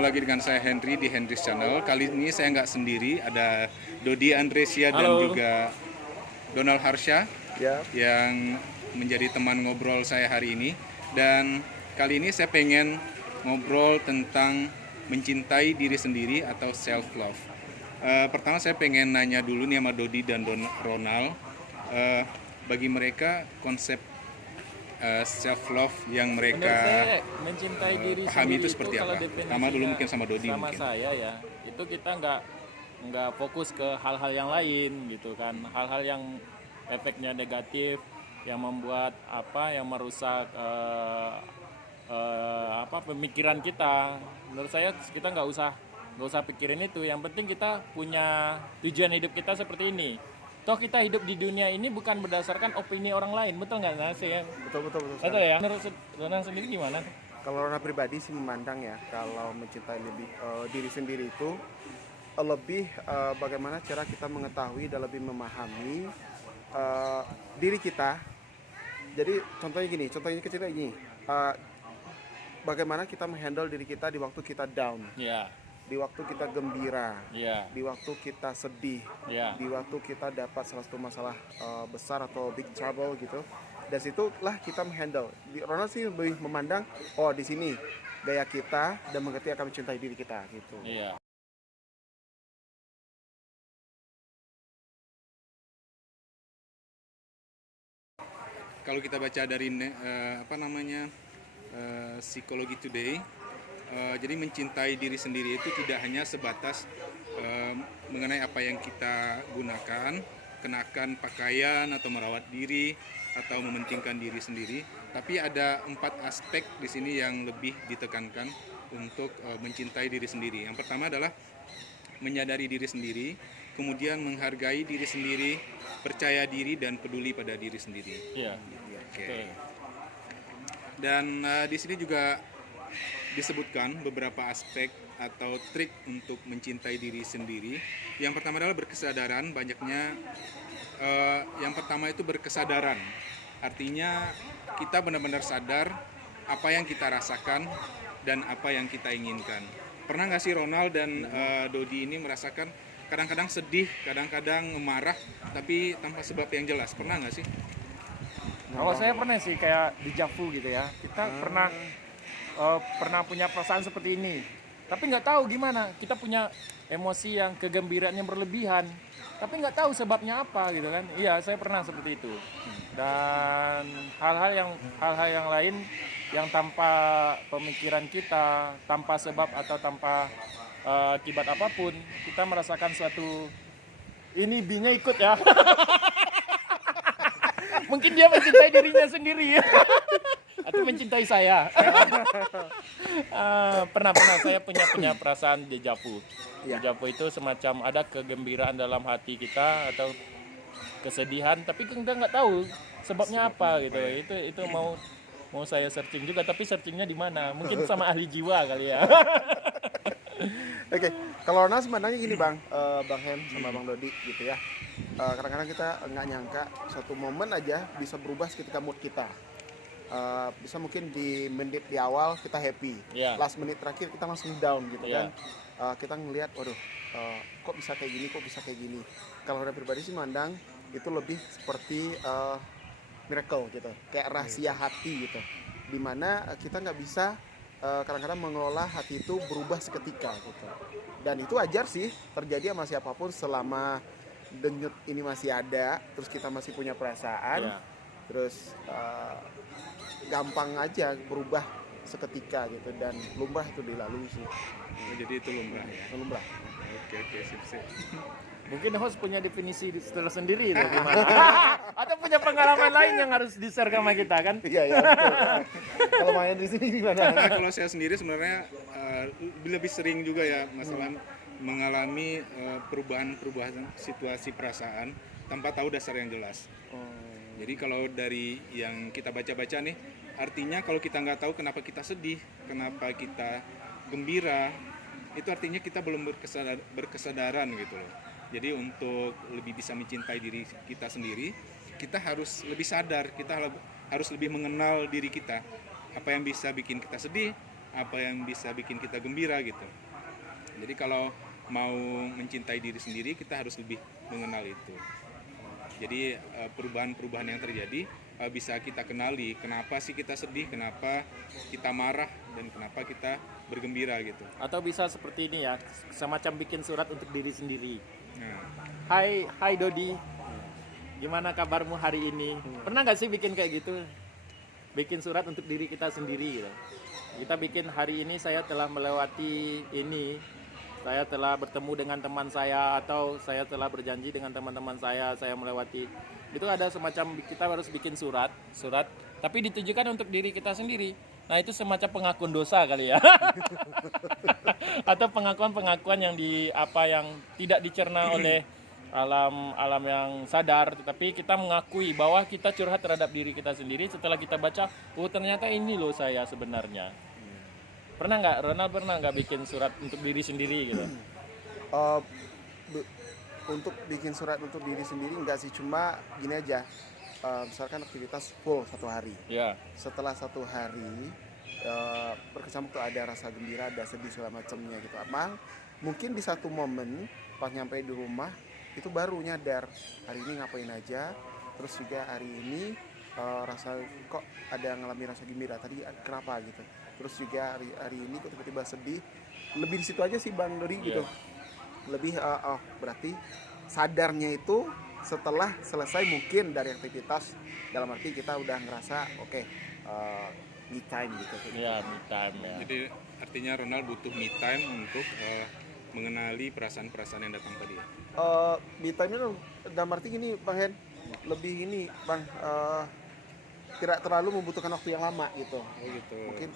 ketemu lagi dengan saya Henry di Henry's Channel. Kali ini saya nggak sendiri, ada Dodi Andresia dan juga Donald Harsha yang menjadi teman ngobrol saya hari ini. Dan kali ini saya pengen ngobrol tentang mencintai diri sendiri atau self-love. Pertama saya pengen nanya dulu nih sama Dodi dan Ronald. Bagi mereka konsep self-love yang mereka mencintai diri pahami sendiri itu seperti apa? Sama dulu mungkin sama Dodi sama mungkin. saya ya, itu kita nggak fokus ke hal-hal yang lain gitu kan, hal-hal yang efeknya negatif, yang membuat yang merusak pemikiran kita. Menurut saya kita nggak usah pikirin itu. Yang penting kita punya tujuan hidup kita seperti ini. Toh kita hidup di dunia ini bukan berdasarkan opini orang lain, betul nggak sih ya? Betul. Betul ya. Menurut Ronald sendiri gimana? Kalau Rona pribadi sih memandang ya, kalau mencintai diri sendiri itu lebih bagaimana cara kita mengetahui dan lebih memahami diri kita. Jadi contohnya kecil gini, bagaimana kita menghandle diri kita di waktu kita down. Iya. Di waktu kita gembira, Iya. di waktu kita sedih, Iya. di waktu kita dapat salah satu masalah besar atau big trouble gitu. Dan situlah kita menghandle. Ronald sih lebih memandang, oh di sini gaya kita dan mengerti akan mencintai diri kita gitu. Iya. Kalau kita baca dari Psikologi Today, jadi mencintai diri sendiri itu tidak hanya sebatas mengenai apa yang kita gunakan, kenakan pakaian atau merawat diri atau mementingkan diri sendiri, tapi ada 4 aspek di sini yang lebih ditekankan untuk mencintai diri sendiri. Yang pertama adalah menyadari diri sendiri, kemudian menghargai diri sendiri, percaya diri dan peduli pada diri sendiri. Iya. Oke. Dan di sini juga disebutkan beberapa aspek atau trik untuk mencintai diri sendiri. Yang pertama adalah berkesadaran. Yang pertama itu berkesadaran. Artinya kita benar-benar sadar apa yang kita rasakan dan apa yang kita inginkan. Pernah nggak sih Ronald dan Dodi ini merasakan kadang-kadang sedih, kadang-kadang marah, tapi tanpa sebab yang jelas? Pernah nggak sih? Kalau saya pernah sih kayak dejavu gitu ya. Kita pernah punya perasaan seperti ini, tapi nggak tahu gimana. Kita punya emosi yang kegembiraan yang berlebihan, tapi nggak tahu sebabnya apa gitu kan. Iya, saya pernah seperti itu. Dan hal-hal yang lain yang tanpa pemikiran kita, tanpa sebab atau tanpa akibat apapun, kita merasakan suatu ini B-nya ikut ya. Mungkin dia mencintai dirinya sendiri ya. Atau mencintai saya. Pernah saya punya perasaan dejavu. Dejavu itu semacam ada kegembiraan dalam hati kita atau kesedihan, tapi kita nggak tahu sebabnya apa gitu. Itu mau saya searching juga, tapi searchingnya di mana? Mungkin sama ahli jiwa kali ya. Oke, kalau Ronald sebenarnya gini Bang Hen sama Bang Dodi gitu ya. Kadang-kadang kita nggak nyangka satu momen aja bisa berubah seketika mood kita. Bisa mungkin di menit di awal kita happy, last menit terakhir kita langsung down gitu kan. Kita ngelihat, waduh, kok bisa kayak gini. Kalau dari pribadi sih mandang itu lebih seperti miracle gitu, kayak rahasia hati gitu, dimana kita nggak bisa kadang-kadang mengelola hati itu berubah seketika gitu. Dan itu wajar sih terjadi sama siapapun selama denyut ini masih ada, terus kita masih punya perasaan, terus gampang aja berubah seketika gitu, dan lumrah itu dilalui sih. Jadi itu lumrah ya. Lumrah. Oke, sip. Mungkin host punya definisi tersendiri itu gimana? Atau punya pengalaman lain yang harus di-share sama kita kan? Iya, betul. Kalau main di sini gimana? Nah, kalau saya sendiri sebenarnya lebih sering juga ya masalah mengalami perubahan situasi perasaan tanpa tahu dasar yang jelas. Jadi kalau dari yang kita baca-baca nih, artinya kalau kita nggak tahu kenapa kita sedih, kenapa kita gembira, itu artinya kita belum berkesadaran gitu loh. Jadi untuk lebih bisa mencintai diri kita sendiri, kita harus lebih sadar, kita harus lebih mengenal diri kita. Apa yang bisa bikin kita sedih, apa yang bisa bikin kita gembira gitu. Jadi kalau mau mencintai diri sendiri, kita harus lebih mengenal itu. Jadi perubahan-perubahan yang terjadi bisa kita kenali, kenapa sih kita sedih, kenapa kita marah, dan kenapa kita bergembira gitu. Atau bisa seperti ini ya, semacam bikin surat untuk diri sendiri. Nah, Hai Dodi, gimana kabarmu hari ini? Pernah nggak sih bikin kayak gitu? Bikin surat untuk diri kita sendiri gitu. Kita bikin hari ini saya telah melewati ini, saya telah bertemu dengan teman saya, atau saya telah berjanji dengan teman-teman saya melewati. Itu ada semacam, kita harus bikin surat, tapi ditujukan untuk diri kita sendiri. Nah itu semacam pengakuan dosa kali ya. Atau pengakuan yang yang tidak dicerna oleh alam yang sadar, tetapi kita mengakui bahwa kita curhat terhadap diri kita sendiri setelah kita baca, oh ternyata ini loh saya sebenarnya. Ronald pernah nggak bikin surat untuk diri sendiri gitu? Untuk bikin surat untuk diri sendiri enggak sih, cuma gini aja. Misalkan aktivitas full 1 hari. Ya. Setelah 1 hari berkecamuk tuh ada rasa gembira, ada sedih segala macamnya gitu. Mungkin di satu momen pas nyampe di rumah itu baru nyadar hari ini ngapain aja. Terus juga hari ini rasa kok ada ngalami rasa gembira tadi, kenapa gitu. Terus juga hari ini kok tiba-tiba sedih. Lebih di situ aja sih Bang Dodi gitu. Lebih berarti sadarnya itu setelah selesai mungkin dari aktivitas, dalam arti kita udah ngerasa me time gitu. Iya, me time ya. jadi artinya Ronald butuh me time untuk mengenali perasaan-perasaan yang datang tadi ya. Me time itu dalam arti gini Bang Hen, lebih ini Bang, tidak terlalu membutuhkan waktu yang lama gitu. Oh gitu. Mungkin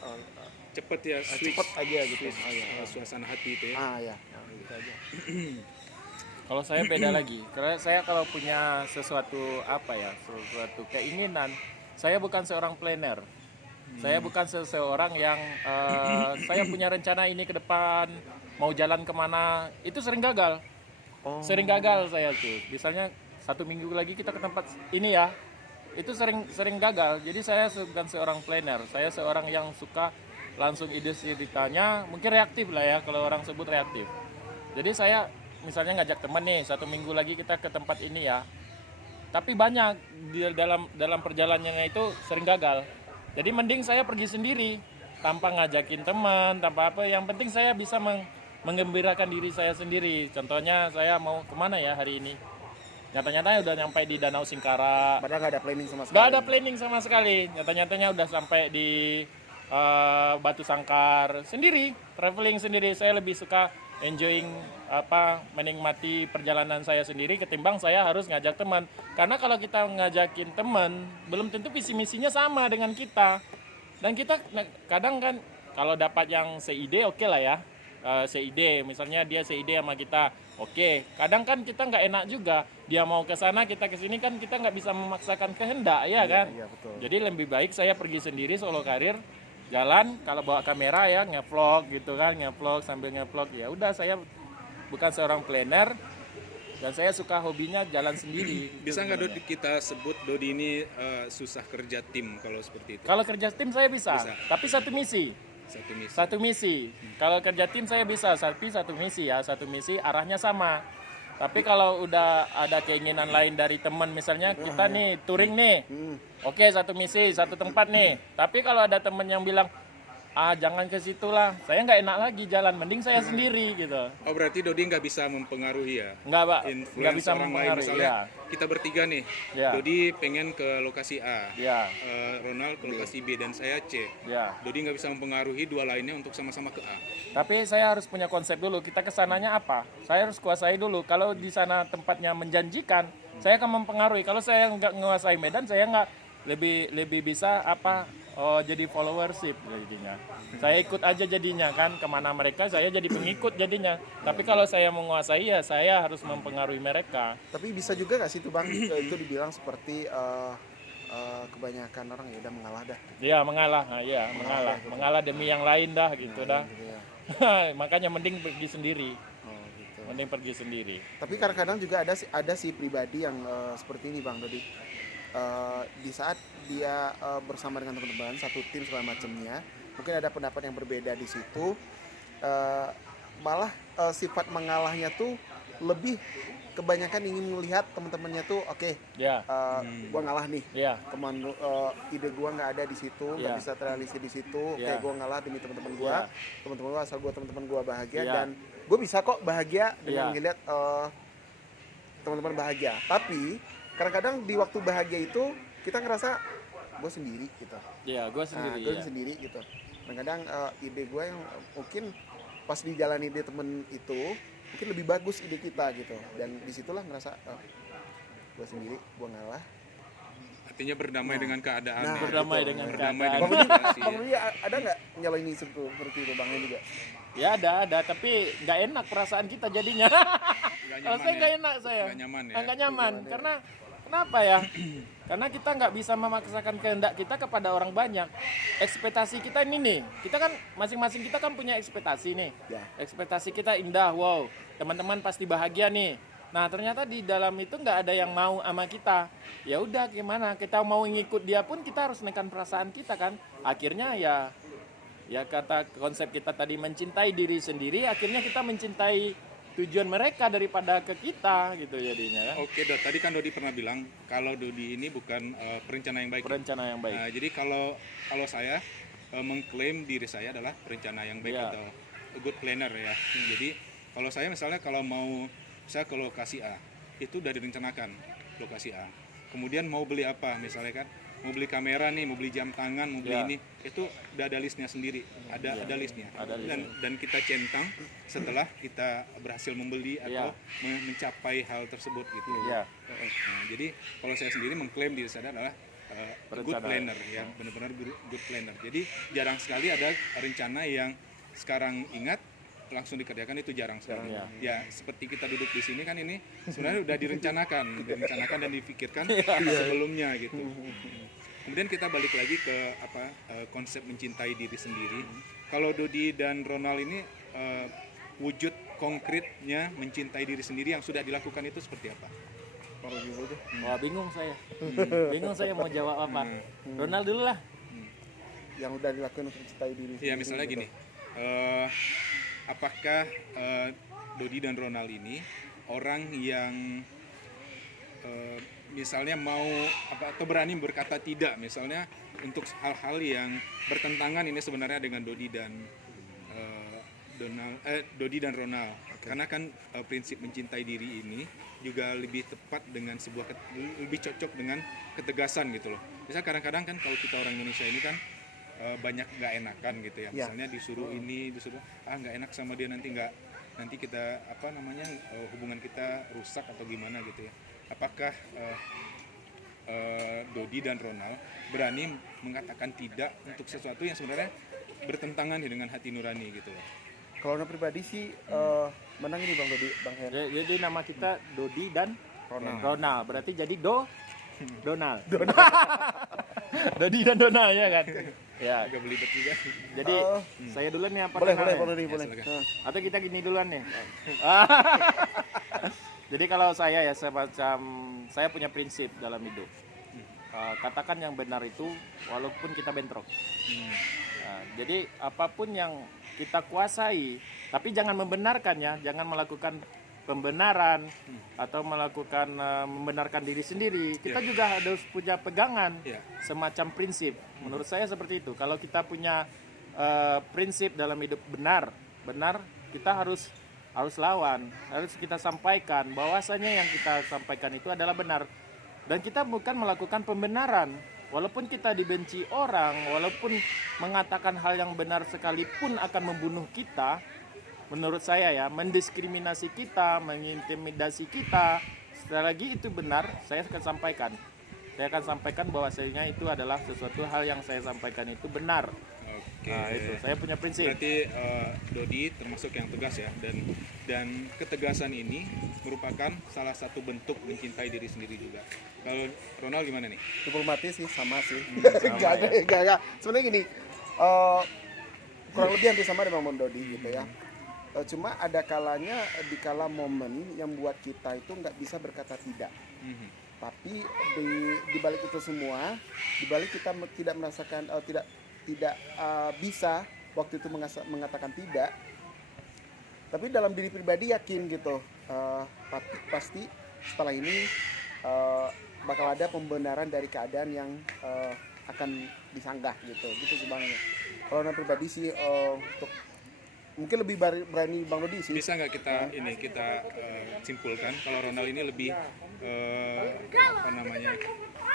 Cepet ya, switch. cepet aja gitu. Suasana hati itu ya. Ya, gitu aja. Kalau saya beda lagi, karena saya kalau punya sesuatu keinginan, saya bukan seorang planner. Saya bukan seseorang yang saya punya rencana ini ke depan, mau jalan kemana, itu sering gagal. Sering gagal saya tuh. Misalnya 1 minggu lagi kita ke tempat ini ya, itu sering gagal. Jadi saya bukan seorang planner, saya seorang yang suka langsung ide ceritanya, mungkin reaktif lah ya, kalau orang sebut reaktif. Jadi saya misalnya ngajak teman nih, 1 minggu lagi kita ke tempat ini ya, tapi banyak di dalam perjalanannya itu sering gagal. Jadi mending saya pergi sendiri tanpa ngajakin teman, tanpa apa, yang penting saya bisa menggembirakan diri saya sendiri. Contohnya saya mau kemana ya hari ini, nyata-nyatanya udah nyampe di Danau Singkara, Padahal nggak ada planning sama sekali. nggak ada planning sama sekali, nyata-nyatanya udah sampai di Batu Sangkar sendiri, traveling sendiri. Saya lebih suka enjoying menikmati perjalanan saya sendiri ketimbang saya harus ngajak teman. Karena kalau kita ngajakin teman, belum tentu visi misinya sama dengan kita. Dan kita kadang kan kalau dapat yang seide oke lah ya. Seide, misalnya dia seide sama kita, oke. Kadang kan kita nggak enak juga, dia mau ke sana kita ke sini, kan kita nggak bisa memaksakan kehendak ya kan. Iya, betul. Jadi lebih baik saya pergi sendiri solo karir, jalan, kalau bawa kamera ya ngevlog gitu kan, ngevlog sambil ngevlog. Ya udah, saya bukan seorang planner dan saya suka hobinya jalan sendiri. Bisa nggak Dodi kita sebut Dodi ini susah kerja tim kalau seperti itu? Kalau kerja tim saya bisa. Tapi satu misi. Kalau kerja tim saya bisa, tapi satu misi ya, satu misi arahnya sama. Tapi kalau udah ada keinginan lain dari teman, misalnya kita nih touring nih, oke, satu misi, satu tempat nih. Tapi kalau ada teman yang bilang, jangan ke situ lah, saya nggak enak lagi jalan, mending saya sendiri gitu. Oh berarti Dodi nggak bisa mempengaruhi ya? Nggak, Pak. Nggak Influence bisa orang lain, mempengaruhi. misalnya Ya. kita bertiga nih, Ya. Dodi pengen ke lokasi A, Ya. Ronald ke lokasi B, dan saya C. Ya. Dodi nggak bisa mempengaruhi dua lainnya untuk sama-sama ke A. Tapi saya harus punya konsep dulu, kita kesananya apa? Saya harus kuasai dulu. Kalau di sana tempatnya menjanjikan, saya akan mempengaruhi. Kalau saya nggak menguasai medan, saya nggak lebih bisa jadi followership jadinya. Saya ikut aja jadinya kan, kemana mereka saya jadi pengikut jadinya. Tapi kalau saya menguasai ya saya harus mempengaruhi mereka. Tapi bisa juga nggak sih itu Bang, itu dibilang seperti kebanyakan orang ya udah mengalah dah. Iya, mengalah. Nah, iya, mengalah. gitu. Mengalah demi yang lain dah gitu dah. Gitu ya. Makanya mending pergi sendiri. Gitu. Mending pergi sendiri. Tapi kadang-kadang juga ada sih pribadi yang seperti ini Bang Dodi. Di saat dia bersama dengan teman-teman satu tim segala macamnya, mungkin ada pendapat yang berbeda di situ. Malah sifat mengalahnya tuh lebih kebanyakan ingin melihat teman-temannya tuh oke, gua ngalah nih, ide gua nggak ada di situ, nggak bisa terrealisasi di situ, kayak gua ngalah demi teman-teman gua, asal teman-teman gua bahagia dan gua bisa kok bahagia dengan melihat teman-teman bahagia. Tapi kadang-kadang di waktu bahagia itu kita ngerasa gue sendiri gitu. Gue sendiri. Gue sendiri gitu. Kadang-kadang ide gue yang mungkin pas dijalani ide temen itu mungkin lebih bagus ide kita gitu. Dan disitulah ngerasa gue sendiri, gue ngalah. Artinya berdamai dengan keadaan. Berdamai dengan keadaan. Bang Rudi ada nggak nyalain seperti itu Bang juga? Ya ada, tapi nggak enak perasaan kita jadinya. Kalau saya nggak enak saya. Nggak nyaman. Karena kenapa ya? Karena kita nggak bisa memaksakan kehendak kita kepada orang banyak. Ekspektasi kita ini nih, kita kan masing-masing kita kan punya ekspektasi nih. Ekspektasi kita indah, wow, teman-teman pasti bahagia nih. Nah ternyata di dalam itu nggak ada yang mau sama kita. Ya udah gimana? Kita mau ngikut dia pun kita harus menekan perasaan kita kan. Akhirnya ya kata konsep kita tadi mencintai diri sendiri. Akhirnya kita mencintai tujuan mereka daripada ke kita gitu jadinya kan. Oke, tadi kan Dodi pernah bilang kalau Dodi ini bukan perencana yang baik. Perencana yang baik. Nah, jadi kalau saya mengklaim diri saya adalah perencana yang baik atau a good planner ya. Jadi kalau saya misalnya kalau mau saya ke lokasi A, itu udah direncanakan lokasi A. Kemudian mau beli apa misalnya kan? Mau beli kamera nih, mau beli jam tangan, mau beli ini, itu udah ada listnya sendiri, ada listnya. Dan kita centang setelah kita berhasil membeli atau mencapai hal tersebut gitu. Nah, jadi kalau saya sendiri mengklaim diri saya adalah good planner ya, benar-benar good planner. Jadi jarang sekali ada rencana yang sekarang ingat langsung dikerjakan, itu jarang sekali. Ya seperti kita duduk di sini kan ini sebenarnya udah direncanakan dan dipikirkan sebelumnya gitu. Kemudian kita balik lagi ke konsep mencintai diri sendiri. Kalau Dodi dan Ronald ini wujud konkretnya mencintai diri sendiri yang sudah dilakukan itu seperti apa? Wah bingung saya. Bingung saya mau jawab apa. Ronald dulu lah. Yang udah dilakukan untuk mencintai diri sendiri. Ya misalnya gini. Apakah Dodi dan Ronald ini orang yang misalnya mau atau berani berkata tidak misalnya untuk hal-hal yang bertentangan ini sebenarnya dengan Dodi dan Ronald. Karena kan prinsip mencintai diri ini juga lebih tepat dengan lebih cocok dengan ketegasan gitu loh. Misalnya kadang-kadang kan kalau kita orang Indonesia ini kan banyak nggak enakan gitu ya. Misalnya disuruh nggak enak sama dia, nanti kita hubungan kita rusak atau gimana gitu ya. Apakah Dodi dan Ronald berani mengatakan tidak untuk sesuatu yang sebenarnya bertentangan dengan hati nurani gitu ya? Kalau Anda pribadi sih menang ini Bang Dodi, Bang Hen. Jadi nama kita Dodi dan Ronald. Berarti jadi Donald. Dodi dan Donald ya kan? Ya. Agak belibet juga. Jadi saya duluan nih apa? Boleh. Atau kita gini duluan nih. Jadi kalau saya saya punya prinsip dalam hidup. Katakan yang benar itu walaupun kita bentrok. Jadi apapun yang kita kuasai, tapi jangan membenarkannya, jangan melakukan pembenaran atau melakukan membenarkan diri sendiri. Kita juga harus punya pegangan semacam prinsip. Menurut saya seperti itu. Kalau kita punya prinsip dalam hidup benar, kita harus lawan, harus kita sampaikan bahwasanya yang kita sampaikan itu adalah benar. Dan kita bukan melakukan pembenaran. Walaupun kita dibenci orang, walaupun mengatakan hal yang benar sekalipun akan membunuh kita, menurut saya ya, mendiskriminasi kita, mengintimidasi kita, sekali lagi itu benar, saya akan sampaikan. Saya akan sampaikan bahwasanya itu adalah sesuatu hal yang saya sampaikan itu benar. Oke. Nah, itu saya punya prinsip. Berarti Dodi termasuk yang tegas ya, dan ketegasan ini merupakan salah satu bentuk mencintai diri sendiri juga. Kalau Ronald gimana nih? Diplomatis sih sama sih. Sama Enggak. Sebenarnya gini, kurang lebih hampir sama dengan Bang Dodi gitu ya. Cuma ada kalanya di kala momen yang buat kita itu nggak bisa berkata tidak. Tapi di balik itu semua, di balik kita tidak merasakan tidak bisa waktu itu mengatakan tidak, tapi dalam diri pribadi yakin gitu, pasti setelah ini bakal ada pembenaran dari keadaan yang akan disanggah gitu sih Bang. Kalau Ronald pribadi sih untuk mungkin lebih berani Bang Dodi sih. Bisa nggak kita simpulkan kalau Ronald ini lebih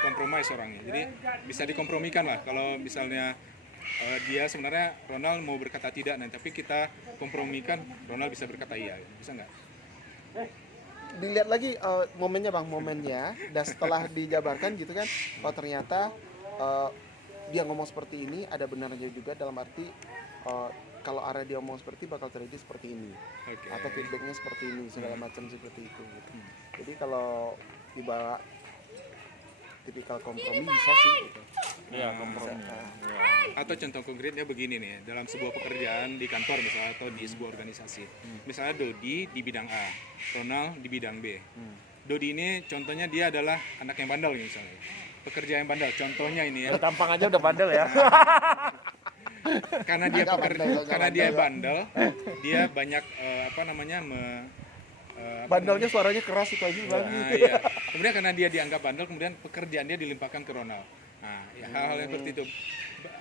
kompromis orangnya. Jadi bisa dikompromikan lah. Kalau misalnya dia sebenarnya Ronald mau berkata tidak, tapi kita kompromikan Ronald bisa berkata iya. Bisa nggak? Dilihat lagi momennya, dan setelah dijabarkan gitu kan, oh ternyata dia ngomong seperti ini ada benarnya juga, dalam arti kalau arah dia ngomong seperti bakal terjadi seperti ini, atau feedbacknya seperti ini, segala macam seperti itu gitu. Jadi kalau ibarat tipikal kompromi bisa sih gitu. Ya, kompromi. Atau contoh konkretnya begini nih, dalam sebuah pekerjaan di kantor misalnya atau di sebuah organisasi. Misalnya Dodi di bidang A, Ronald di bidang B. Dodi ini contohnya dia adalah anak yang bandel misalnya. Pekerja yang bandel, contohnya ini ya. Tampang aja udah bandel ya. Karena dia bandel, dia banyak bandelnya suaranya keras itu aja Bang. Nah, iya. Kemudian karena dia dianggap bandel, kemudian pekerjaan dia dilimpahkan ke Ronald. Nah, ya, hal-hal yang seperti itu.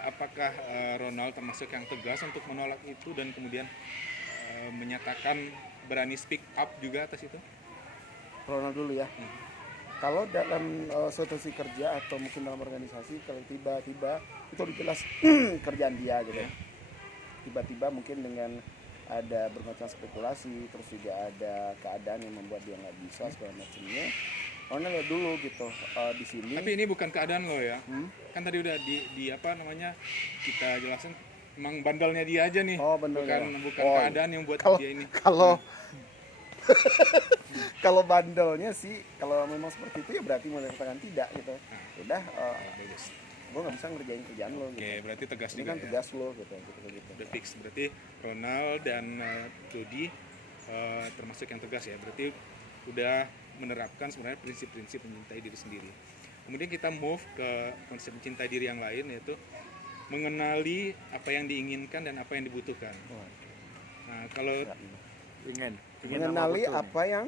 Apakah Ronald termasuk yang tegas untuk menolak itu dan kemudian menyatakan berani speak up juga atas itu? Ronald dulu ya. Kalau dalam situasi kerja atau mungkin dalam organisasi, kalau tiba-tiba itu jelas kerjaan dia gitu. Tiba-tiba mungkin dengan ada bermacam spekulasi, terus juga ada keadaan yang membuat dia nggak bisa segala macamnya. Ronald lihat dulu gitu di sini. Tapi ini bukan keadaan lo ya. Kan tadi udah kita jelasin emang bandelnya dia aja nih. Bukan keadaan yang buat dia ini. Kalau bandelnya sih, kalau memang seperti itu ya berarti mau dikatakan tidak gitu. Udah, bagus. gue nggak bisa ngerjain kerjaan lo gitu. Oke, berarti tegas ini juga kan ya. Tegas lo gitu. Udah fix. Berarti Ronald dan Dodi termasuk yang tegas ya. Berarti udah menerapkan sebenarnya prinsip-prinsip mencintai diri sendiri. Kemudian kita move ke konsep mencintai diri yang lain, yaitu mengenali apa yang diinginkan dan apa yang dibutuhkan. Nah, kalau mengenali apa yang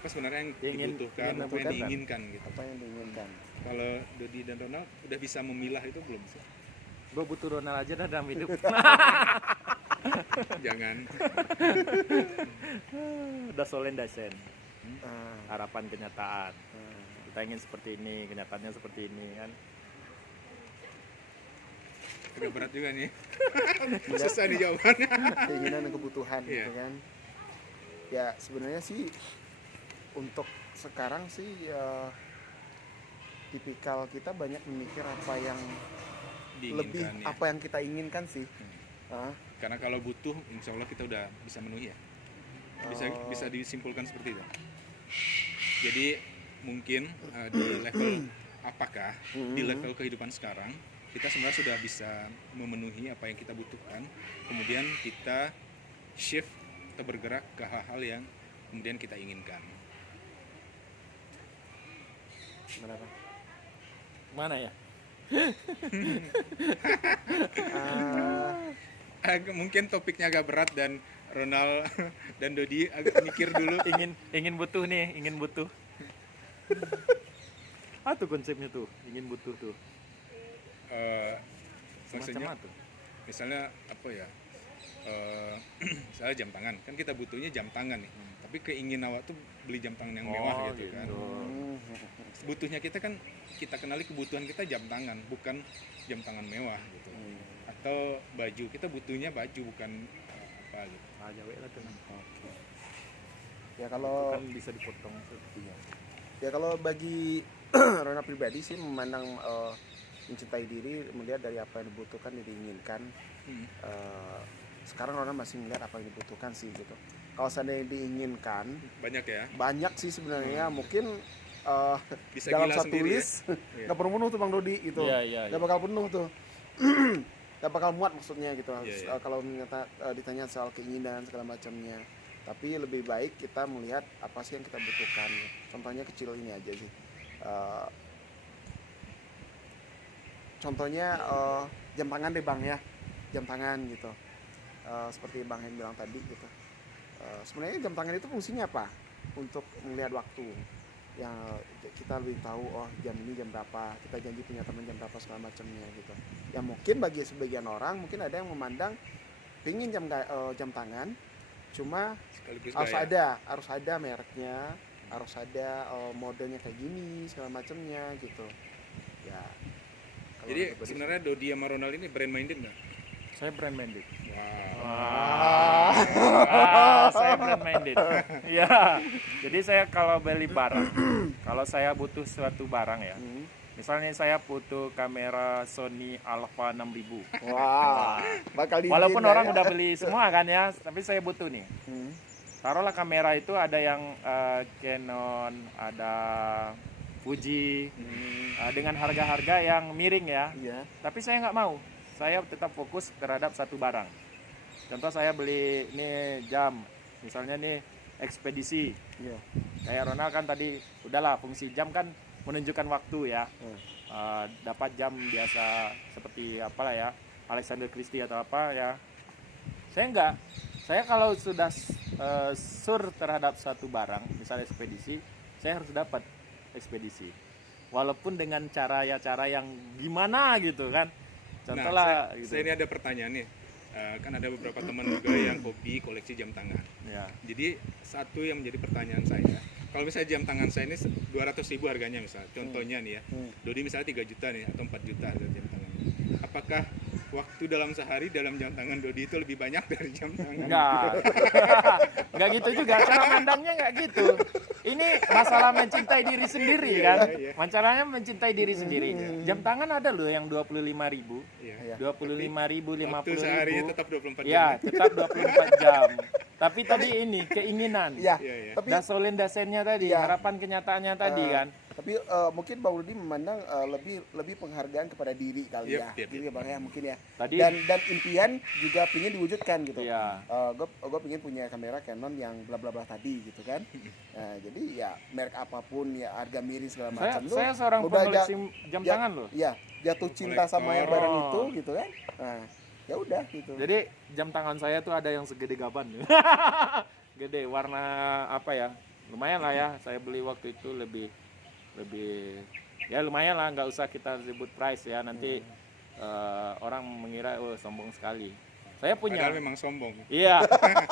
sebenarnya yang dibutuhkan, apa yang diinginkan gitu. Apa yang diinginkan. Kalau Dodi dan Ronald udah bisa memilah itu belum sih? Gue butuh Ronald aja dah dalam hidup. Jangan. Udah solen dasen. Harapan kenyataan. Kita ingin seperti ini, kenyataannya seperti ini kan. Agak berat juga nih. Susah nih jawabannya. Keinginan dan kebutuhan gitu kan. Ya sebenarnya sih untuk sekarang sih tipikal kita banyak memikir apa yang lebih ya. Apa yang kita inginkan sih. Karena kalau butuh, insya Allah kita udah bisa memenuhi ya. Bisa disimpulkan seperti itu. Jadi mungkin di level apakah di level kehidupan sekarang kita sebenarnya sudah bisa memenuhi apa yang kita butuhkan. Kemudian kita shift atau bergerak ke hal-hal yang kemudian kita inginkan. Mana ya? Mungkin topiknya agak berat dan Ronald dan Dodi agak mikir dulu. ingin butuh. Tuh konsepnya tuh, ingin butuh tuh. Maksudnya misalnya apa ya? Misalnya jam tangan, kan kita butuhnya jam tangan nih. Tapi keinginan awak tuh beli jam tangan yang mewah gitu kan. Butuhnya kita kan, kita kenali kebutuhan kita jam tangan, bukan jam tangan mewah gitu. Atau baju, kita butuhnya baju bukan apa gitu. Ya kalau kan bisa dipotong. Ya kalau bagi Ronald pribadi sih memandang mencintai diri melihat dari apa yang dibutuhkan dan diinginkan. Sekarang Ronald masih melihat apa yang dibutuhkan sih gitu. Kalau seandainya diinginkan banyak sih sebenarnya. Mungkin bisa dalam satu sendiri, list nggak penuh tuh Bang Dodi gitu. Nggak bakal penuh tuh. Nggak bakal muat maksudnya gitu. Kalau ditanya soal keinginan segala macamnya. Tapi lebih baik kita melihat apa sih yang kita butuhkan. Contohnya kecil ini aja sih. contohnya jam tangan deh Bang ya, jam tangan gitu. Seperti Bang Hen bilang tadi gitu. Sebenarnya jam tangan itu fungsinya apa? Untuk melihat waktu. Yang kita lebih tahu, oh jam ini jam berapa, kita janji punya teman jam berapa segala macamnya gitu. Ya mungkin bagi sebagian orang mungkin ada yang memandang pingin jam tangan, cuma Sekaligus harus ada mereknya, harus ada modelnya kayak gini segala macamnya gitu. Ya. Jadi sebenarnya Dodi sama Ronald ini brand minded nggak? Saya brand minded. Saya brand minded. Ya. Jadi saya kalau beli barang, kalau saya butuh suatu barang ya. Misalnya saya butuh kamera Sony Alpha 6000. Wah, bakal Walaupun orang udah beli semua kan ya, tapi saya butuh nih. Taruhlah kamera itu ada yang Canon, ada Fuji, dengan harga-harga yang miring ya. Iya. Tapi saya nggak mau. Saya tetap fokus terhadap satu barang. Contoh saya beli nih jam, misalnya nih ekspedisi. Iya. Kayak Ronald kan tadi, udahlah fungsi jam kan menunjukkan waktu ya. Dapat jam biasa seperti apalah ya, Alexander Christie atau apa ya. Saya enggak. Saya kalau sudah sur terhadap suatu barang, misalnya ekspedisi, saya harus dapat ekspedisi. Walaupun dengan cara yang gimana gitu kan. Contoh lah gitu. Saya ini ada pertanyaan nih. Kan ada beberapa teman juga yang hobi koleksi jam tangan. Ya. Jadi satu yang menjadi pertanyaan saya, kalau misalnya jam tangan saya ini 200.000 harganya misalnya, contohnya nih ya, Dodi misalnya 3 juta nih atau 4 juta harga jam tangan. Apakah waktu dalam sehari dalam jam tangan Dodi itu lebih banyak dari jam tangan? Enggak gitu juga, cara pandangnya enggak gitu. Ini masalah mencintai diri sendiri kan. Masalahnya mencintai diri sendiri. Jam tangan ada loh yang 25.000. Iya. 25.000, 50.000. Waktu seharinya tetap 24 jam. Ya, tetap 24 jam. Tapi tadi ini keinginan. Iya. Iya. Tapi Dasolen-dasennya tadi, harapan kenyataannya tadi kan. Tapi mungkin Bang Rudi memandang lebih penghargaan kepada diri kali ya. Yep. Gitu ya Bang ya mungkin ya. Tadi- Dan impian juga pingin diwujudkan gitu. Iya. Gue pingin punya kamera Canon yang bla bla bla tadi gitu kan. Nah, jadi ya merek apapun ya harga miring segala macam tuh. Saya seorang udah pengoleksi jam tangan loh. Iya, jatuh cinta sama yang barang itu gitu kan. Nah, ya udah gitu. Jadi jam tangan saya tuh ada yang segede gaban. Gede, warna apa ya? Lumayan lah ya. Saya beli waktu itu lebih ya lumayan lah, nggak usah kita sebut price ya. Nanti orang mengira oh sombong sekali. Saya punya. Padahal memang sombong. Iya.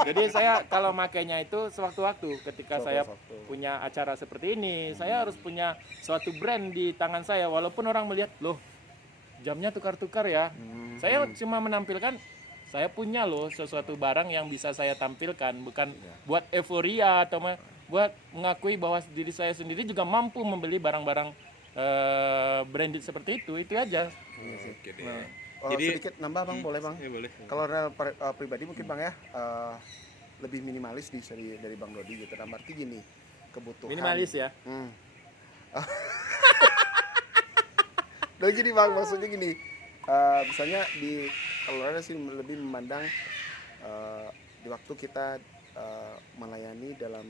Jadi saya kalau makainya itu sewaktu-waktu ketika saya punya acara seperti ini, saya harus punya suatu brand di tangan saya walaupun orang melihat, "Loh, jamnya tukar-tukar ya." Saya cuma menampilkan saya punya loh sesuatu barang yang bisa saya tampilkan, bukan buat euforia atau buat mengakui bahwa diri saya sendiri juga mampu membeli barang-barang branded seperti itu aja. Oke deh. Jadi sedikit nambah Bang, boleh Bang? Ya boleh. Kalau pribadi mungkin Bang ya lebih minimalis dari Bang Dodi gitu. Dalam arti gini, kebutuhan. Minimalis ya. Loh gini Bang, maksudnya gini. Misalnya kalau ada sih lebih memandang di waktu kita melayani dalam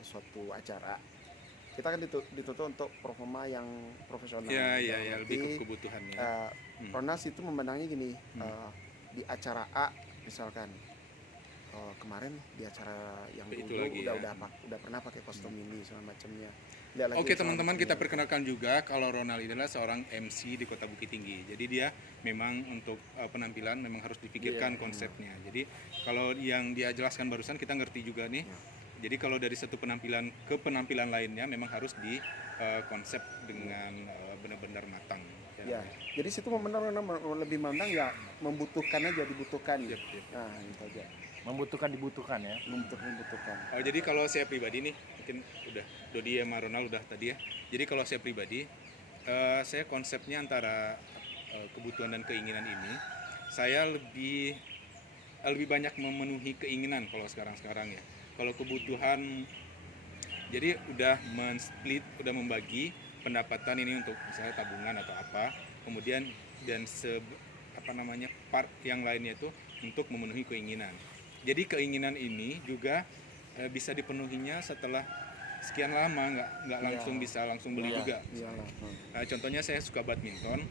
suatu acara, kita kan dituntut untuk performa yang profesional. Iya, lebih ke kebutuhannya. Ronas itu memandangnya gini, di acara A misalkan, kemarin di acara yang Itu dulu lagi, udah pernah pakai kostum ini segala macamnya. Oke teman-teman, kita perkenalkan juga kalau Ronald adalah seorang MC di Kota Bukit Tinggi. Jadi dia memang untuk penampilan memang harus dipikirkan konsepnya. Jadi kalau yang dia jelaskan barusan kita ngerti juga nih. Jadi kalau dari satu penampilan ke penampilan lainnya memang harus di konsep dengan benar-benar matang. Ya, jadi situ lebih memandang ya membutuhkan aja, dibutuhkan. Yep. Nah, itu aja. Dibutuhkan ya. Membutuhkan. Jadi kalau saya pribadi nih, mungkin udah Dodi sama Ronald udah tadi ya. Jadi kalau saya pribadi, saya konsepnya antara kebutuhan dan keinginan ini, saya lebih banyak memenuhi keinginan kalau sekarang ya. Kalau kebutuhan, jadi udah udah membagi pendapatan ini untuk misalnya tabungan atau apa, kemudian dan part yang lainnya itu untuk memenuhi keinginan. Jadi keinginan ini juga bisa dipenuhinya setelah sekian lama, nggak langsung bisa langsung beli juga. Contohnya saya suka badminton.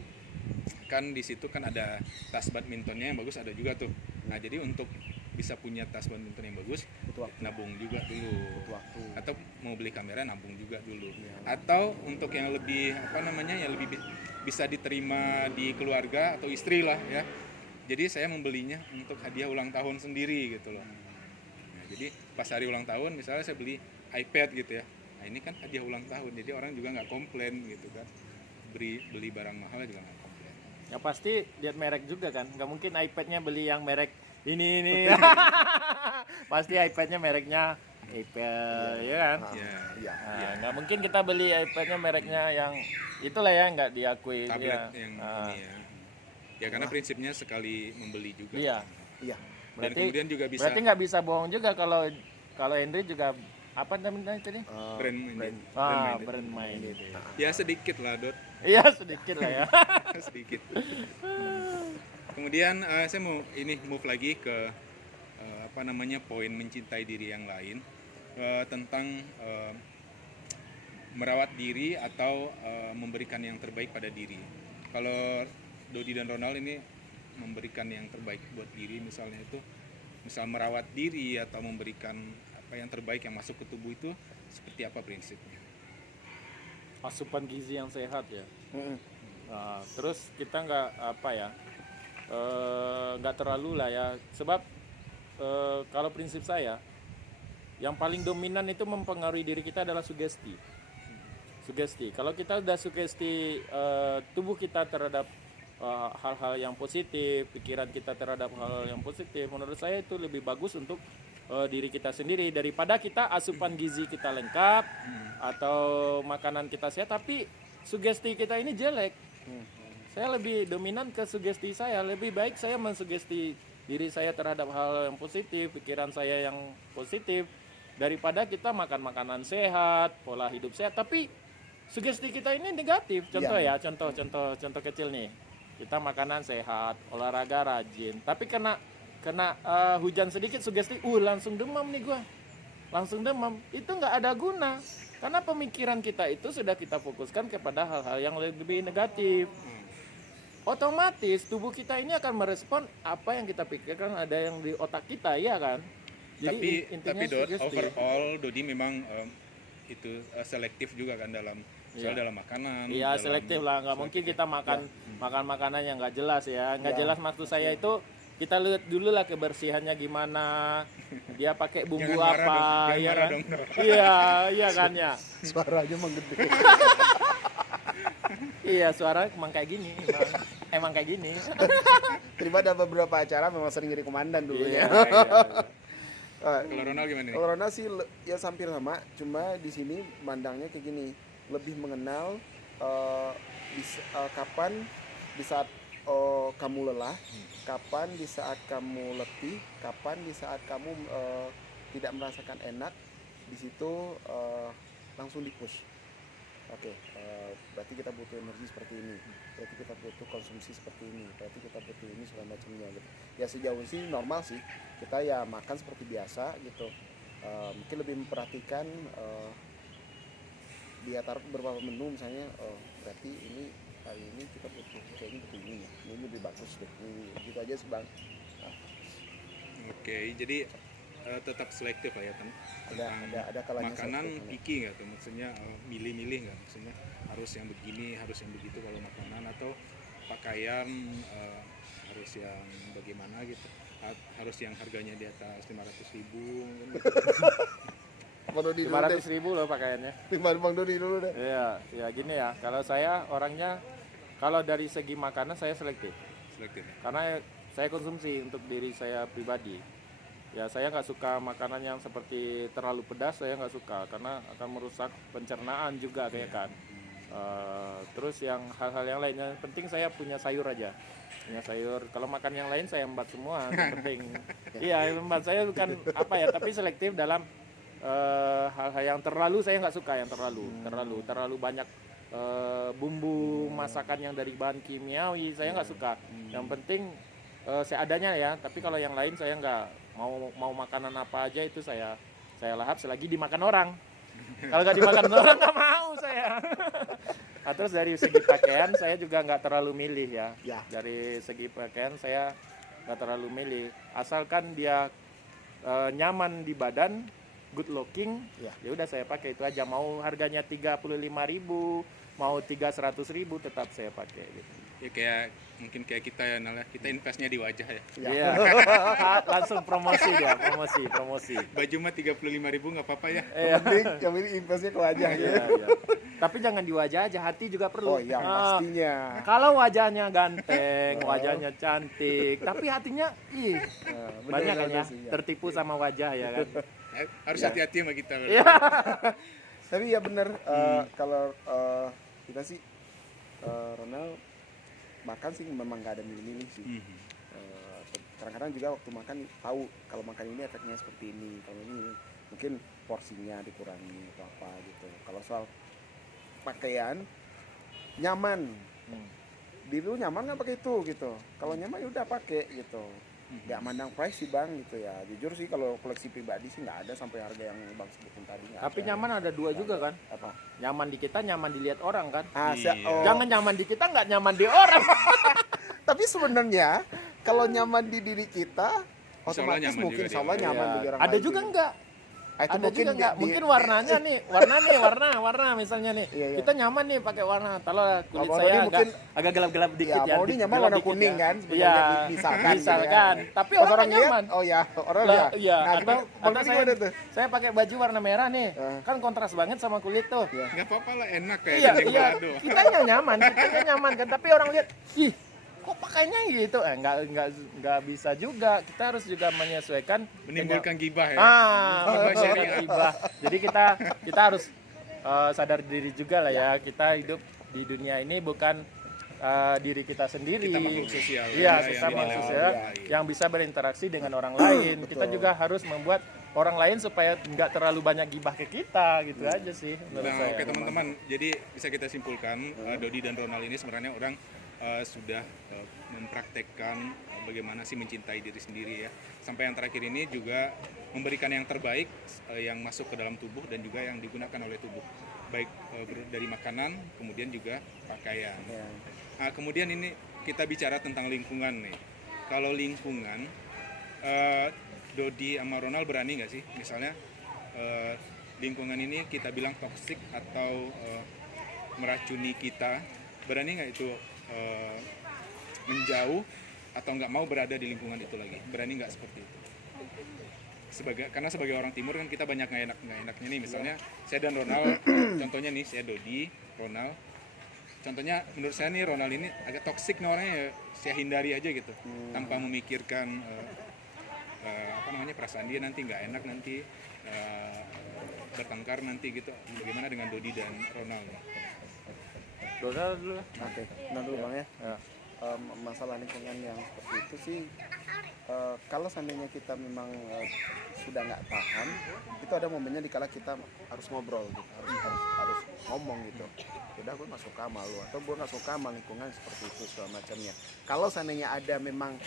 kan di situ kan ada tas badmintonnya yang bagus, ada juga tuh. Nah jadi untuk bisa punya tas badminton yang bagus, nabung juga dulu. Atau mau beli kamera, nabung juga dulu. Atau untuk yang lebih yang lebih bisa diterima di keluarga atau istri lah ya. Jadi saya membelinya untuk hadiah ulang tahun sendiri gitu loh. Nah, jadi pas hari ulang tahun misalnya saya beli iPad gitu ya. Nah ini kan hadiah ulang tahun, jadi orang juga nggak komplain gitu kan. Beli barang mahal juga nggak komplain. Ya pasti lihat merek juga kan, nggak mungkin iPad-nya beli yang merek ini. Pasti iPad-nya mereknya Apple, ya kan? Iya. Nah, nggak mungkin kita beli iPad-nya mereknya yang itulah ya, nggak diakui. Tablet yang ini ya. Ya karena prinsipnya sekali membeli juga. Iya. Dan kemudian juga bisa Berarti nggak bisa bohong juga kalau Henry juga apa namanya tadi? Brand minded. Ya sedikit lah, Dot. Iya sedikit lah ya. Sedikit. Kemudian saya mau move lagi ke poin mencintai diri yang lain, tentang merawat diri atau memberikan yang terbaik pada diri. Kalau Dodi dan Ronald ini memberikan yang terbaik buat diri, misalnya itu misal merawat diri atau memberikan apa yang terbaik yang masuk ke tubuh, itu seperti apa prinsipnya? Asupan gizi yang sehat ya. Nah, terus kita nggak terlalu lah ya, sebab kalau prinsip saya yang paling dominan itu mempengaruhi diri kita adalah sugesti. Kalau kita udah sugesti tubuh kita terhadap hal-hal yang positif, pikiran kita terhadap hal yang positif, menurut saya itu lebih bagus untuk diri kita sendiri daripada kita asupan gizi kita lengkap atau makanan kita sehat tapi sugesti kita ini jelek. Saya lebih dominan ke sugesti saya, lebih baik saya mensugesti diri saya terhadap hal yang positif, pikiran saya yang positif, daripada kita makan makanan sehat, pola hidup sehat tapi sugesti kita ini negatif. Contoh kecil nih, kita makanan sehat, olahraga rajin, tapi kena hujan sedikit sugesti, langsung demam nih gua, itu nggak ada guna karena pemikiran kita itu sudah kita fokuskan kepada hal-hal yang lebih negatif. Otomatis tubuh kita ini akan merespon apa yang kita pikirkan ada yang di otak kita, ya kan? Jadi tapi Dot, overall Dodi memang itu selektif juga kan dalam dalam makanan. Iya selektif lah, nggak mungkin kita makan makanan yang nggak jelas ya. Nggak jelas maksud saya itu kita lihat dulu lah kebersihannya gimana, dia pakai bumbu apa, ya kan? Iya kan ya. Suaranya menggede. Iya suara emang kayak gini, emang kayak gini. Terima ada beberapa acara memang sering jadi komandan dulu ya. Kalau Ronald gimana nih? Kalau Ronald sih ya hampir sama, cuma di sini mandangnya kayak gini, lebih mengenal kapan di saat kamu lelah, kapan di saat kamu letih, kapan di saat kamu tidak merasakan enak, di situ langsung di-push. Oke, berarti kita butuh energi seperti ini, berarti kita butuh konsumsi seperti ini, berarti kita butuh ini segala macamnya gitu. Ya sejauh ini normal sih, kita ya makan seperti biasa gitu. Mungkin lebih memperhatikan dia taruh beberapa menu misalnya, berarti ini hari ini kita butuh kayaknya butuh ini ya, ini lebih bagus deh, gitu aja sih Bang. Oke, jadi tetap selektif lah ya tentang ada makanan, picky nggak tuh, maksudnya milih-milih nggak, maksudnya harus yang begini, harus yang begitu kalau makanan, atau pakaian harus yang bagaimana gitu, harus yang harganya di atas 500.000 gitu. 500.000 loh pakaiannya. Bang Dodi dulu deh. Iya, ya gini ya. Kalau saya orangnya, kalau dari segi makanan saya selektif. Karena saya konsumsi untuk diri saya pribadi. Ya saya nggak suka makanan yang seperti terlalu pedas, saya nggak suka karena akan merusak pencernaan juga kayak kan. Terus yang hal-hal yang lainnya, penting saya punya sayur aja. Punya sayur. Kalau makan yang lain saya embat semua. Yang penting. Iya embat saya bukan apa ya, tapi selektif dalam hal-hal yang terlalu saya nggak suka, yang terlalu banyak bumbu masakan yang dari bahan kimiawi saya nggak suka. Yang penting seadanya ya. Tapi kalau yang lain saya nggak mau makanan apa aja itu saya lahap selagi dimakan orang. Kalau nggak dimakan orang nggak mau saya. Terus dari segi pakaian saya juga nggak terlalu milih ya. Ya. Dari segi pakaian saya nggak terlalu milih. Asalkan dia nyaman di badan, good looking, Ya. ya udah saya pakai itu aja. Mau harganya 35.000, mau 300.000 tetap saya pakai gitu. Ya kayak mungkin kayak kita ya Nal, kita investnya di wajah ya. Iya. Langsung promosi dia, promosi. Baju mah 35.000 nggak apa-apa ya. Iya. Yang penting investnya ke wajah gitu. Iya, iya. Tapi jangan di wajah aja, hati juga perlu. Oh iya, Ah, pastinya. kalau wajahnya ganteng, wajahnya cantik, tapi hatinya Bener, banyak kan bener ya sih, ya. tertipu sama wajah ya kan. Harus Ya. hati-hati sama kita. Iya. Tapi ya bener, kalau kita sih Ronald makan sih memang nggak ada milih-milih sih. Kadang-kadang juga waktu makan tahu kalau makan ini efeknya seperti ini, kalau ini mungkin porsinya dikurangi atau apa gitu. Kalau soal pakaian nyaman, diri lu nyaman nggak pakai itu gitu. Kalau nyaman ya udah pakai gitu. Nggak mandang price sih bang gitu ya. Jujur sih kalau koleksi pribadi sih nggak ada sampai harga yang bang sebutin tadi. Nggak Tapi ada. nyaman ada dua juga kan. Apa? Nyaman di kita, nyaman dilihat orang kan. Iya. Jangan nyaman di kita, nggak nyaman di orang. Tapi sebenarnya kalau nyaman di diri kita, Insya Allah otomatis nyaman mungkin juga insya Allah dia. nyaman Iya. bagi orang Ada lain juga enggak? Itu Ada juga enggak? di- Mungkin warnanya nih, warna misalnya nih. Iya, iya. Kita nyaman nih pakai warna. Kalau kulit Kalau saya dia agak, mungkin- agak gelap-gelap dikit Ya, ya. mau dia nyaman gelap warna dikit kuning ya. kan Iya. sebenarnya misalkan. Misalkan. gitu ya. Tapi Pas orang lihat, nyaman. oh ya, orang Lah, ya. iya. Nah, kita Atau bang saya, gimana tuh? saya pakai baju warna merah nih. Kan kontras banget sama kulit tuh. Nggak apa-apa lah, enak kayak Iya, dendeng iya. balado. Kita nyaman kan. Tapi orang lihat, ih, kok pakainya gitu? Enggak bisa juga. Kita harus juga menyesuaikan Menimbulkan gibah ya. Gibah syariah. syariah. Gibah. Jadi kita harus sadar diri juga lah ya. Kita hidup di dunia ini bukan diri kita sendiri. Kita makhluk sosial. Iya, yang sesama dinilai. sosial yang bisa berinteraksi dengan orang lain. Kita juga harus membuat orang lain supaya nggak terlalu banyak gibah ke kita gitu aja sih menurut Nah, saya. oke teman-teman, jadi bisa kita simpulkan Dodi dan Ronald ini sebenarnya orang sudah mempraktekkan bagaimana sih mencintai diri sendiri ya. Sampai yang terakhir ini juga memberikan yang terbaik yang masuk ke dalam tubuh dan juga yang digunakan oleh tubuh. Baik dari makanan, kemudian juga pakaian. Nah, kemudian ini kita bicara tentang lingkungan nih. Kalau lingkungan, Dodi sama Ronald berani nggak sih? Misalnya lingkungan ini kita bilang toksik atau meracuni kita, berani nggak itu menjauh atau nggak mau berada di lingkungan itu lagi? Berani nggak seperti itu? Karena sebagai orang timur kan kita banyak nggak enaknya nih. Misalnya saya dan Ronald, contohnya nih saya Dodi, Ronald. Contohnya menurut saya nih Ronald ini agak toksik nih orangnya, ya saya hindari aja gitu, tanpa memikirkan perasaan dia nanti nggak enak nanti bertengkar nanti gitu. Bagaimana dengan Dodi dan Ronald? Donald dulu. Oke, nah dulu bang ya. Ya. Masalah lingkungan yang seperti itu sih, kalau seandainya kita memang sudah nggak tahan, itu ada momennya dikala kita harus ngobrol gitu, harus ngomong gitu. Udah gue nggak suka sama lu, atau gue nggak suka sama lingkungan seperti itu segala macamnya. Kalau seandainya ada memang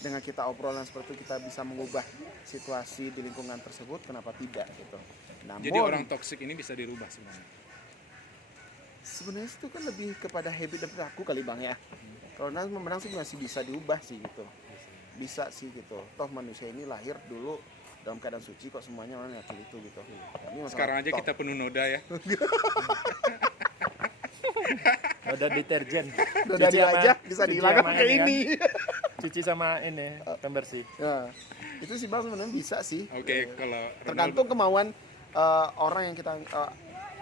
dengan kita obrolan seperti itu kita bisa mengubah situasi di lingkungan tersebut, kenapa tidak gitu. Namun, Jadi orang toksik ini bisa dirubah sebenarnya. sebenarnya itu kan lebih kepada habit dan perilaku kali bang ya. Kalau nanti memenang sih masih bisa diubah sih gitu, bisa sih gitu. Toh manusia ini lahir dulu dalam keadaan suci kok, semuanya orang yakin itu gitu. Tapi masalah Sekarang aja kita penuh noda ya. Ada deterjen. udah Cuci dia sama- aja bisa cuci dihilangkan sama kayak kan. ini. Cuci sama ini pembersih. Ya, itu sih bang sebenarnya bisa sih. Oke, kalau Ronald, Tergantung kemauan orang yang kita.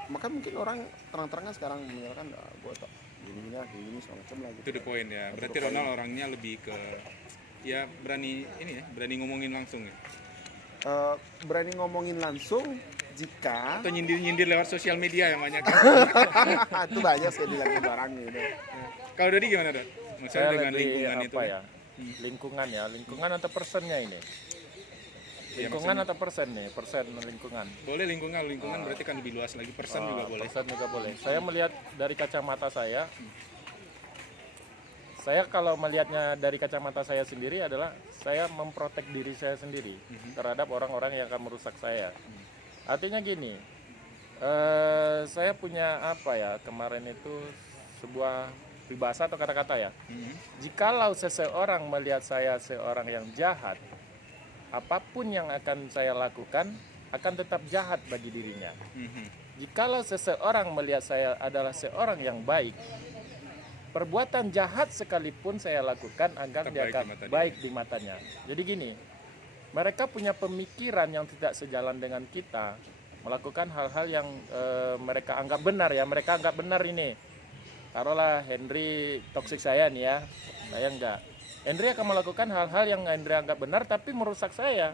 Maka mungkin orang terang-terangan sekarang meninggalkan gue tak gini segala macam lah gitu. to the point ya. Berarti Ronald orangnya lebih ke ya berani ini ya, berani ngomongin langsung ya. Berani ngomongin langsung jika Atau nyindir-nyindir lewat sosial media yang banyak. itu banyak sih dilakukan orang gitu. Kalau Dodi gimana, Dod? Maksudnya Saya dengan lebih lingkungan itu apa kan? ya? Lingkungan atau personnya ini? Ya, Lingkungan atau persen nih? Persen lingkungan. Boleh lingkungan berarti kan lebih luas lagi, persen juga boleh. Persen juga boleh. Saya melihat dari kacamata saya. Saya kalau melihatnya dari kacamata saya sendiri adalah saya memprotek diri saya sendiri terhadap orang-orang yang akan merusak saya. Artinya gini, Saya punya apa ya, kemarin itu sebuah peribahasa atau kata-kata ya. Jikalau seseorang melihat saya seorang yang jahat, apapun yang akan saya lakukan akan tetap jahat bagi dirinya. Jikalau seseorang melihat saya adalah seorang yang baik, perbuatan jahat sekalipun saya lakukan agar dia akan baik di matanya. Jadi gini, mereka punya pemikiran yang tidak sejalan dengan kita, melakukan hal-hal yang mereka anggap benar ya. Mereka anggap benar ini. Taruhlah Henry toksik saya nih ya, saya enggak. Henry akan melakukan hal-hal yang Henry anggap benar tapi merusak saya.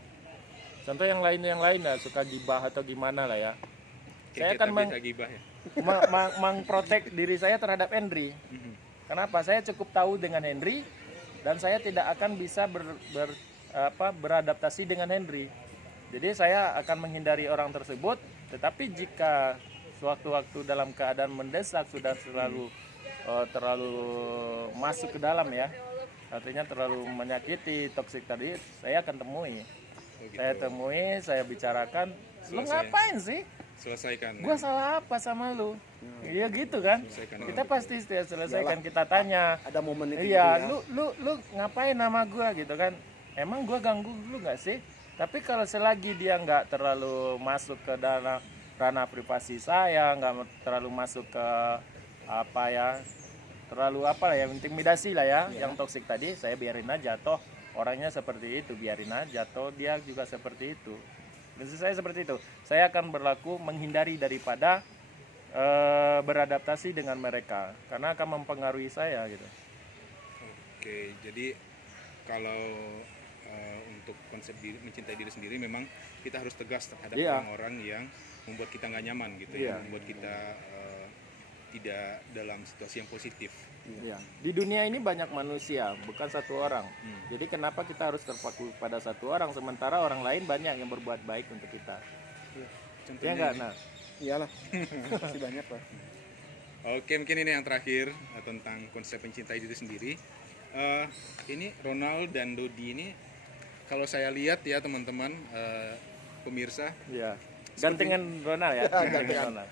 Contoh yang lain ya, suka gibah atau gimana lah ya. Saya akan mengprotek diri saya terhadap Henry. Kenapa? Saya cukup tahu dengan Henry dan saya tidak akan bisa beradaptasi dengan Henry. Jadi saya akan menghindari orang tersebut. Tetapi jika sewaktu-waktu dalam keadaan mendesak sudah terlalu masuk ke dalam ya, artinya terlalu menyakiti toksik tadi, saya akan temui. Saya temui, saya bicarakan. Lu ngapain sih? Selesaikan. Gua salah apa sama lu? Iya gitu kan? Kita pasti selesaikan. Kita tanya. Ada momen itu. Iya, lu ngapain sama gua gitu kan? Emang gua ganggu lu nggak sih? Tapi kalau selagi dia nggak terlalu masuk ke dalam ranah privasi saya, nggak terlalu masuk ke terlalu intimidasi lah ya, yang toksik tadi, saya biarin aja. Toh orangnya seperti itu, biarin aja. Toh dia juga seperti itu. Prinsip saya seperti itu. Saya akan berlaku menghindari daripada beradaptasi dengan mereka, karena akan mempengaruhi saya gitu. Oke, jadi kalau untuk konsep mencintai diri sendiri, memang kita harus tegas terhadap orang-orang yang membuat kita nggak nyaman gitu ya, membuat kita tidak dalam situasi yang positif. Di dunia ini banyak manusia, bukan satu orang. Jadi kenapa kita harus terpaku pada satu orang, sementara orang lain banyak yang berbuat baik untuk kita. Contohnya enggak? Nah, iyalah. Masih banyak lah. Oke, mungkin ini yang terakhir tentang konsep mencintai diri sendiri. Ini Ronald dan Dodi ini, kalau saya lihat ya teman-teman pemirsa, gantengan Ronald ya. Gantengan.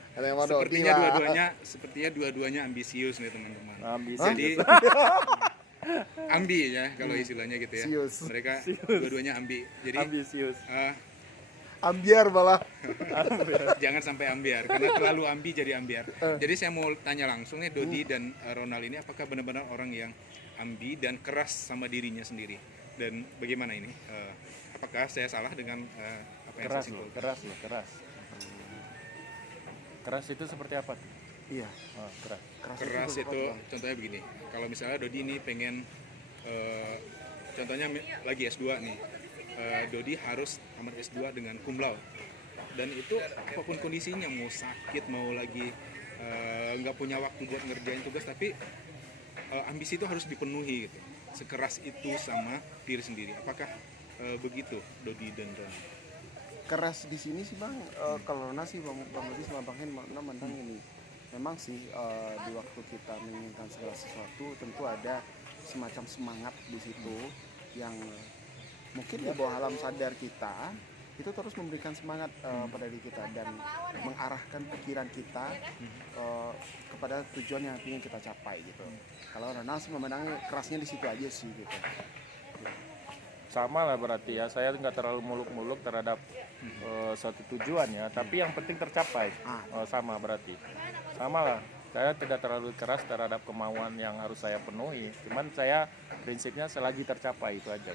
Sepertinya dua-duanya ambisius nih teman-teman. Jadi ambi ya kalau istilahnya gitu ya. Mereka dua-duanya ambi. Jadi ambisius. Ambiar malah. Jangan sampai ambiar, karena terlalu ambi jadi ambiar. Jadi saya mau tanya langsung nih, Dodi dan Ronald ini, apakah benar-benar orang yang ambi dan keras sama dirinya sendiri? Dan bagaimana ini? Apakah saya salah dengan apa yang saya simpulkan? Keras itu seperti apa? Iya. Keras itu contohnya begini. Kalau misalnya Dodi ini pengen, contohnya lagi S2 nih, Dodi harus tamat S2 dengan cum laude. Dan itu apapun kondisinya, mau sakit, mau lagi nggak punya waktu buat ngerjain tugas, tapi ambisi itu harus dipenuhi gitu. Sekeras itu sama diri sendiri. Apakah begitu Dodi dan Ron? Keras di sini sih Bang, kalau Rona sih Bang Dodi sama Bang Hen mandang ini. Memang sih di waktu kita menginginkan segala sesuatu tentu ada semacam semangat di situ yang mungkin di bawah alam sadar kita itu terus memberikan semangat pada diri kita dan mengarahkan pikiran kita kepada tujuan yang ingin kita capai gitu. Kalau Ronald sih memandang kerasnya di situ aja sih gitu. Sama lah berarti ya, saya nggak terlalu muluk-muluk terhadap suatu tujuan ya, tapi yang penting tercapai. Sama berarti, sama lah. Saya tidak terlalu keras terhadap kemauan yang harus saya penuhi. Cuman saya prinsipnya selagi tercapai itu aja.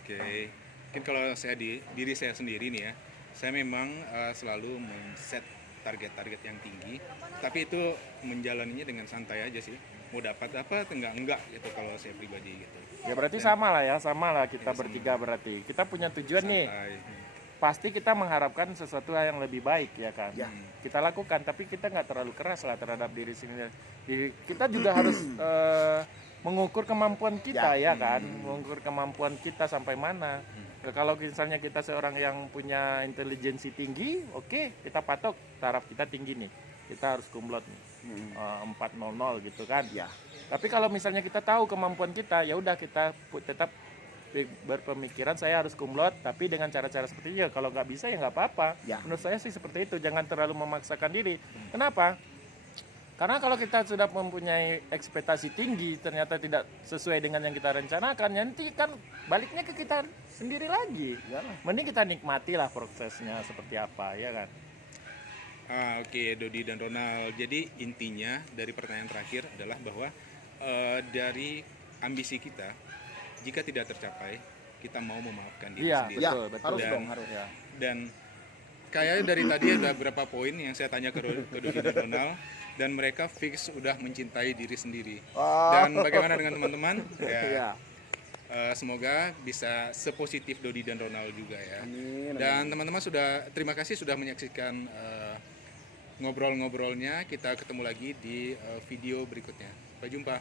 Oke, mungkin kalau saya diri saya sendiri nih ya, saya memang selalu men-set target-target yang tinggi, tapi itu menjalaninya dengan santai aja sih. Mau dapat apa enggak gitu kalau saya pribadi gitu. Ya berarti sama lah kita bertiga berarti. Kita punya tujuan nih. Pasti kita mengharapkan sesuatu yang lebih baik ya kan. Kita lakukan, tapi kita nggak terlalu keras lah terhadap diri sendiri. Kita juga harus mengukur kemampuan kita ya kan. Mengukur kemampuan kita sampai mana. Kalau misalnya kita seorang yang punya intelijensi tinggi, oke, kita patok taraf kita tinggi nih. Kita harus cum laude nih. 400 gitu kan ya. Tapi kalau misalnya kita tahu kemampuan kita, ya udah kita tetap berpemikiran saya harus kumlot, tapi dengan cara-cara seperti itu. Kalau nggak bisa ya nggak apa-apa. Ya. Menurut saya sih seperti itu. Jangan terlalu memaksakan diri. Kenapa? Karena kalau kita sudah mempunyai ekspektasi tinggi, ternyata tidak sesuai dengan yang kita rencanakan, nanti kan baliknya ke kita sendiri lagi. Mending kita nikmatilah prosesnya seperti apa, ya kan? Oke, Dodi dan Ronald. Jadi intinya dari pertanyaan terakhir adalah bahwa dari ambisi kita, jika tidak tercapai, kita mau memaafkan diri Iya, sendiri. betul, betul. Harus Dan- dong, harus. Ya. Dan kayaknya dari tadi ada beberapa poin yang saya tanya ke Dodi dan Ronald, dan mereka fix udah mencintai diri sendiri. Dan bagaimana dengan teman-teman? Iya. Semoga bisa sepositif Dodi dan Ronald juga ya. Amin. Dan teman-teman terima kasih sudah menyaksikan ngobrol-ngobrolnya. Kita ketemu lagi di video berikutnya. Sampai jumpa.